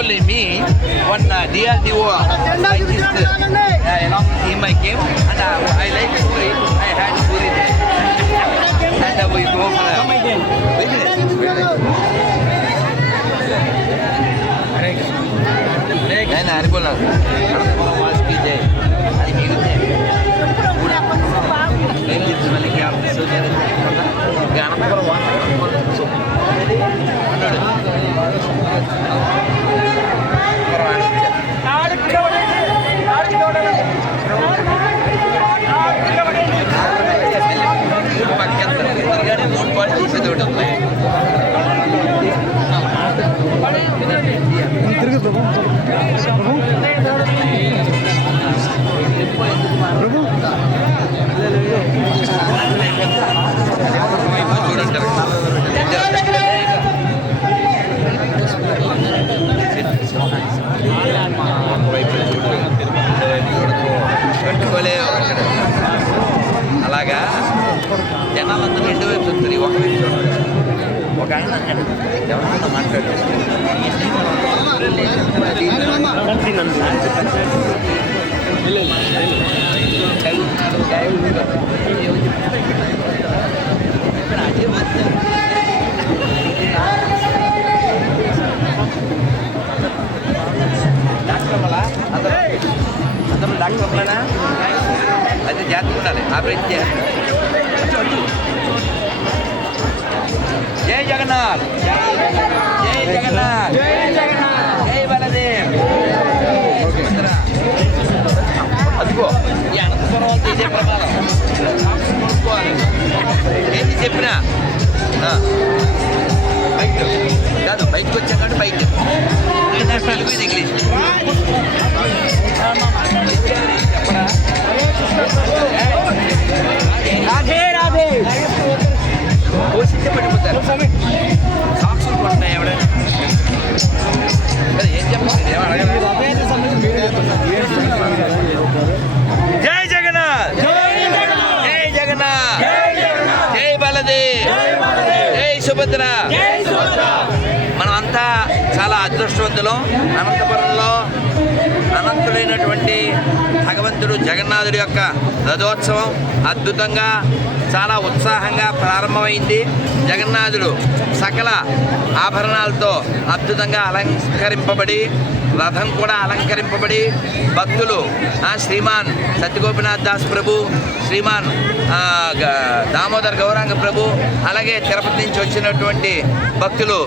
only me, one DRDO scientist along with him I came, and I like Puri. I had Puri there, and we go for business. నేను అనుకున్నాను వాసుకి జై అది మిగిలితే మళ్ళీ అనంతపురం మూడు పాటు చూసేది ఒకటి ఉన్నాయి. అలాగా జనాలందరూ రెండు వైపు చూస్తారు, ఒక వైపు చూడాలి. ఒక ఆయన ఎవరితో మాట్లాడారు డాక్టర్ వల్ల అందరూ డాక్టర్ వల్లనా అయితే జాగ్రత్తగా ఉండాలి. ఆపరేషన్ చేయాలి. జై జగన్నాథ్, జై జగన్నాథ్, జై బలదేవ్. అదిగో ఈ అనంతపురం అంతా ఇదే ప్రమాదం. ఏంటి చెప్పినా బయట కాదు, బయటకు వచ్చాం కాబట్టి బయట తెలుగు ఇంగ్లీష్ చెప్పరా. రాధే రాధే పోషించే పడిపోతారు. సాక్షులు పడుతున్నాయి ఎవడైనా ఏం చెప్పండి, ఏమో అడగలేదు. జై జగన్నాథ్, జై జగన్నాథ్, జై బలదేవ్, జై సుభద్ర. మనం అంతా చాలా అదృష్టవంతులం. అనంతపురంలో అనంతుడైనటువంటి భగవంతుడు జగన్నాథుడి యొక్క రథోత్సవం అద్భుతంగా చాలా ఉత్సాహంగా ప్రారంభమైంది. జగన్నాథుడు సకల ఆభరణాలతో అద్భుతంగా అలంకరింపబడి, రథం కూడా అలంకరింపబడి, భక్తులు శ్రీమాన్ సత్యగోపినాథ్ దాస్ ప్రభు, శ్రీమాన్ దామోదర్ గౌరాంగ ప్రభు, అలాగే తిరుపతి నుంచి వచ్చినటువంటి భక్తులు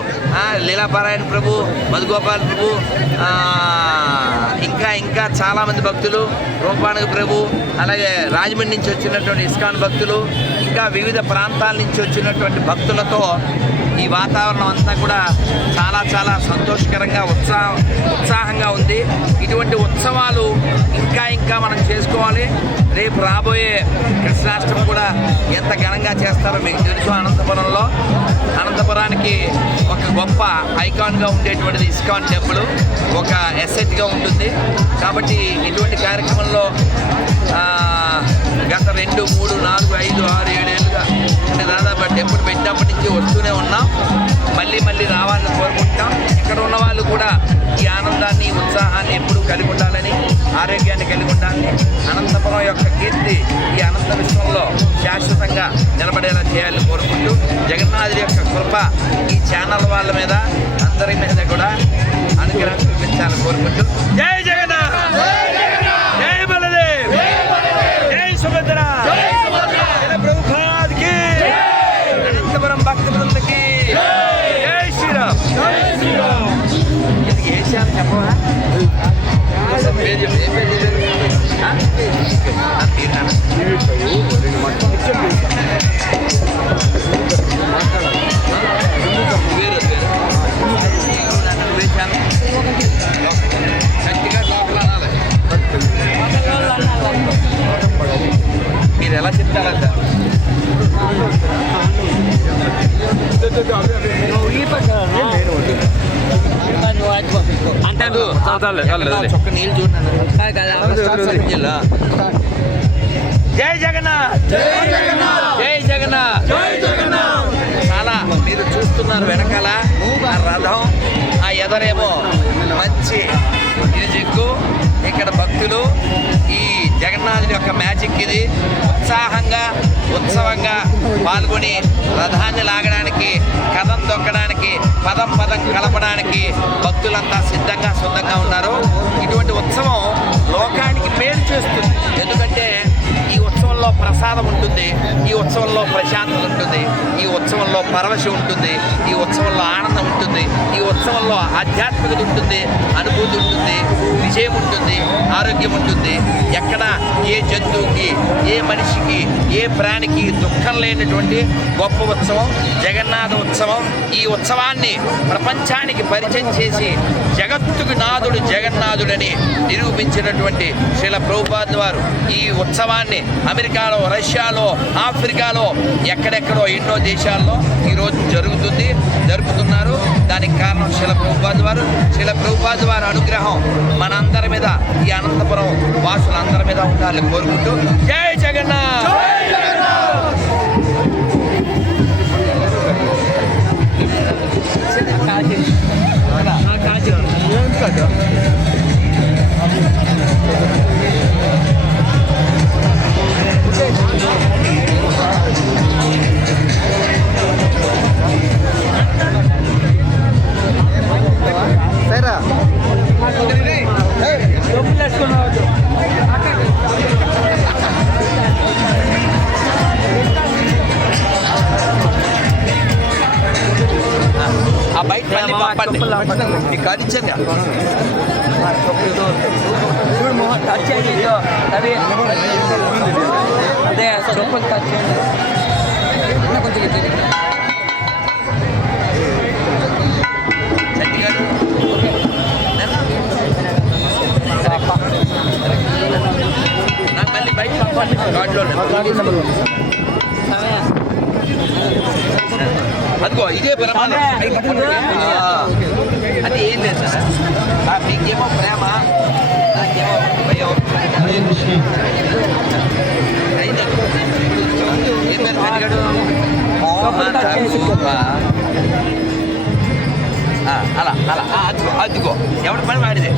లీలాపారాయణ ప్రభు, మధుగోపాల్ ప్రభు, ఇంకా చాలామంది భక్తులు, రూపాణగ ప్రభు, అలాగే రాజమండ్రి నుంచి వచ్చినటువంటి ఇస్కాన్ భక్తులు, ఇంకా వివిధ ప్రాంతాల నుంచి వచ్చినటువంటి భక్తులతో ఈ వాతావరణం అంతా కూడా చాలా చాలా సంతోషకరంగా ఉత్సాహంగా ఉంది. ఇటువంటి ఉత్సవాలు ఇంకా మనం చేసుకోవాలి. రేపు రాబోయే కృష్ణాష్టమి కూడా ఎంత ఘనంగా చేస్తారో మీకు తెలుసు. అనంతపురానికి ఒక గొప్ప ఐకాన్గా ఉండేటువంటిది ఇస్కాన్ టెంపుల్, ఒక ఎసెట్గా ఉంటుంది. కాబట్టి ఇటువంటి కార్యక్రమంలో గత 2, 3, 4, 5, 6, 7 ఏళ్ళుగా అంటే దాదాపు టెంపుల్ పెట్టినప్పటి నుంచి వస్తూనే ఉన్నాం. మళ్ళీ రావాలని కోరుకుంటాం. ఇక్కడ ఉన్న వాళ్ళు కూడా ఈ ఆనందాన్ని, ఉత్సాహాన్ని ఎప్పుడూ కలిగి ఉండాలని, ఆరోగ్యాన్ని కలిగి ఉండాలని, అనంతపురం యొక్క కీర్తి ఈ అనంత విశ్వంలో శాశ్వతంగా నిలబడేలా చేయాలని కోరుకుంటూ, జగన్నాథుడి యొక్క కృప ఈ ఛానల్ వాళ్ళ మీద అందరి మీద కూడా అనుగ్రహం చూపించాలని కోరుకుంటూ, జై జగన్నాథ్, జై బలదేవ్, జై సుభద్ర, ప్రభుపాద్కి, అనంతపురం భక్త బృందకి జై శ్రీరామ్. ఇది ఏషియాని చెప్పవా? మీరు ఎలా చెప్తారంట? చొక్క నీళ్ళు చూడండి. జై జగన్నాథ్, జై జగన్నాథ్. చాలా మీరు చూస్తున్నారు వెనకాల ఆ రథం, ఆ ఎదరేమో మంచి మ్యూజిక్, ఇక్కడ భక్తులు. ఈ జగన్నాథుడి యొక్క మ్యాజిక్ ఇది. ఉత్సాహంగా ఉత్సవంగా పాల్గొని రథాన్ని లాగడానికి, కథం తొక్కడానికి, పదం కలపడానికి భక్తులంతా సిద్ధంగా ఉన్నారు. ఇటువంటి ఉత్సవం లోకానికి మేలు చేస్తుంది. ఎందుకంటే ఈ ఉత్సవంలో ప్రసాదం ఉంటుంది, ఈ ఉత్సవంలో ప్రశాంతత ఉంటుంది, ఈ ఉత్సవంలో పరవశం ఉంటుంది, ఈ ఉత్సవంలో ఆనందం ఉంటుంది, ఈ ఉత్సవంలో ఆధ్యాత్మికత ఉంటుంది, అనుభూతి ఉంటుంది, విజయం ఉంటుంది, ఆరోగ్యం ఉంటుంది. ఎక్కడ ఏ జంతువుకి, ఏ మనిషికి, ఏ ప్రాణికి దుఃఖం లేనటువంటి గొప్ప ఉత్సవం జగన్నాథ ఉత్సవం. ఈ ఉత్సవాన్ని ప్రపంచానికి పరిచయం చేసి జగత్తుకు నాథుడు జగన్నాథుడని నిరూపించినటువంటి శ్రీల ప్రభుపాదుల వారు ఈ ఉత్సవాన్ని అమెరికాలో, రష్యాలో, ఆఫ్రికాలో, ఎక్కడెక్కడో ఎన్నో దేశాల్లో ఈరోజు జరుపుతున్నారు. దానికి కారణం శ్రీల ప్రభుపాదుల వారు. శ్రీల ప్రభుపాదుల వారి అనుగ్రహం మనందరి మీద, ఈ అనంతపురం వాసులందరి మీద ఉండాలని కోరుకుంటూ జై జగన్నాథ్. ఆ బయట మళ్ళీ పంపండి, మీకు అది ఇచ్చాను. అదే చెప్పులు టచ్ చేయండి. నాకు మళ్ళీ బయట పంపండి గాడ్లో. అదిగో ఇదే ప్రమాదం. అంటే ఏం లేదు సార్, మీకేమో ప్రేమ, నాకేమో భయం. ఏం పేరు అడిగాడు? అలా అదిగో ఎవరి పని వాడిదే.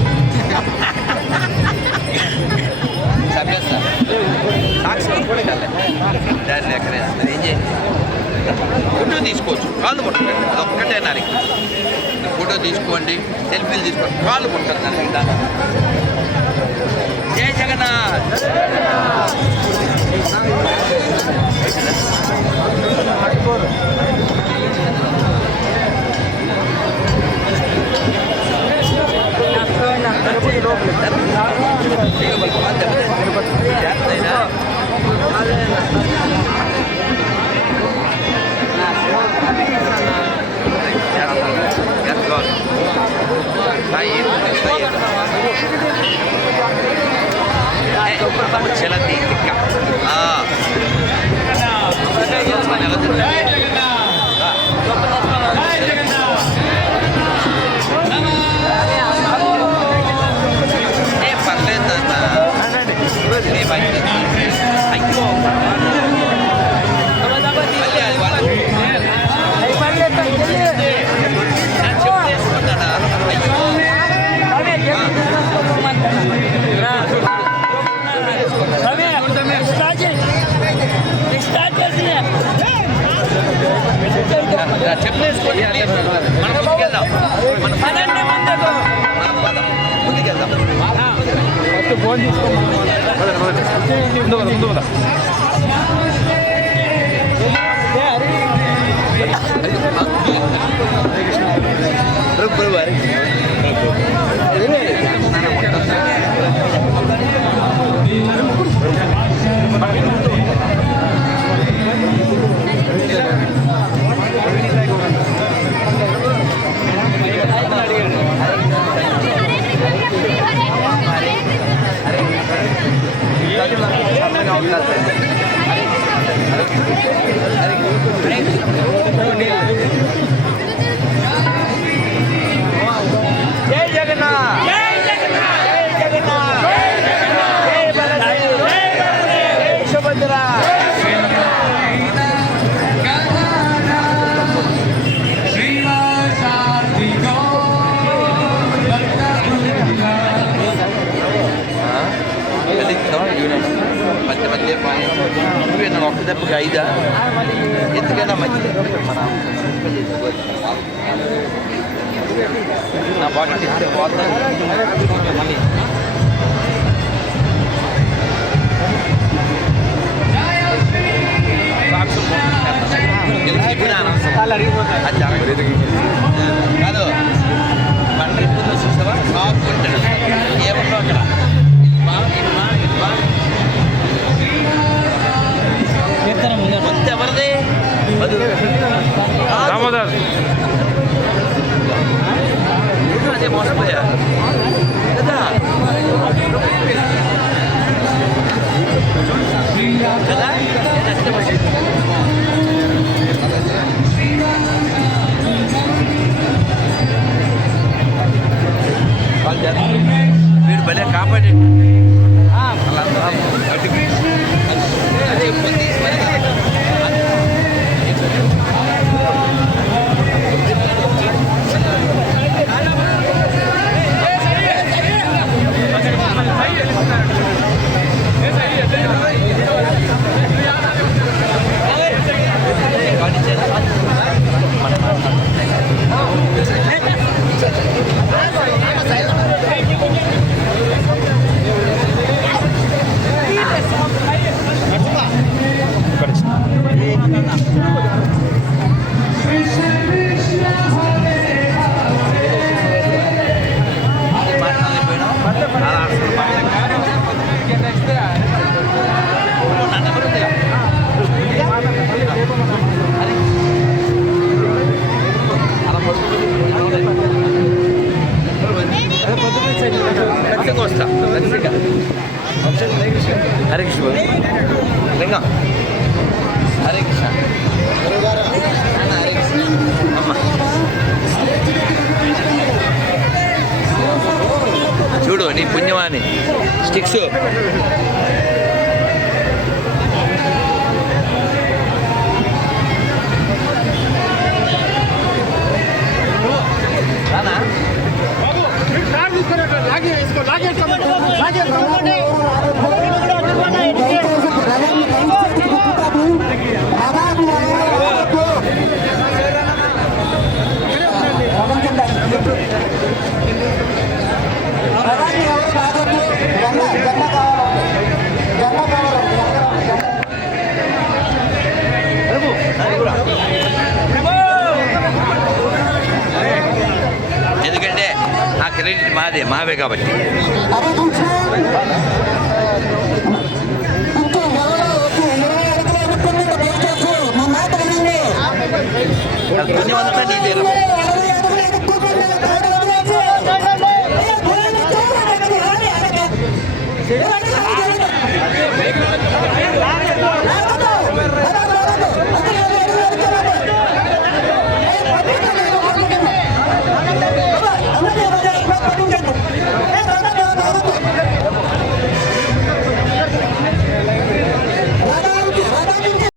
చంపేస్తా సాక్షి కూడా కలే దాన్ని ఎక్కడే ఏం చేయండి. ఫోటో తీసుకోవచ్చు, కాళ్ళు పుట్టండి, అదొక్కటే నారికి. ఫోటో తీసుకోండి, సెల్ఫీలు తీసుకోండి, కాళ్ళు పుట్టండి దానికి. జై జగన్నాథ్. చెప్పేసుకోండి, మనం ముందుకెళ్దాం. ముందుకెళ్దాం. ఫోన్ ముందు జై జగన్నాథ్. జై జగన్నాథ్. జై జగన్నాథ్. జై బలదేవ్. జై సుభద్ర. చేస్తావా యూనియన్ మధ్య మధ్య నువ్వేనా ఒక్క దెబ్బకి 5 ఎందుకైనా మంచిది నా బాడీ తెస్తే పోతాను మళ్ళీ కాదు పండ్రి పూజ చూస్తావా షాప్ ఉంటాడు ఏమన్నా అక్కడ ముందు ఎవరిది దామోదర్ అదే మోసపోయా కదా కదా వీడు భలే కాపాడి అదే ఖచ్చితంగా వస్తా ఖచ్చితంగా హరే కృష్ణ లింగం హరే కృష్ణ హరే కృష్ణ అమ్మ చూడు నీ పుణ్యమాని స్టిక్స్ ఎందుకంటే ఆ క్రెడిట్ మావే కాబట్టి పుణ్యమంతా నీదే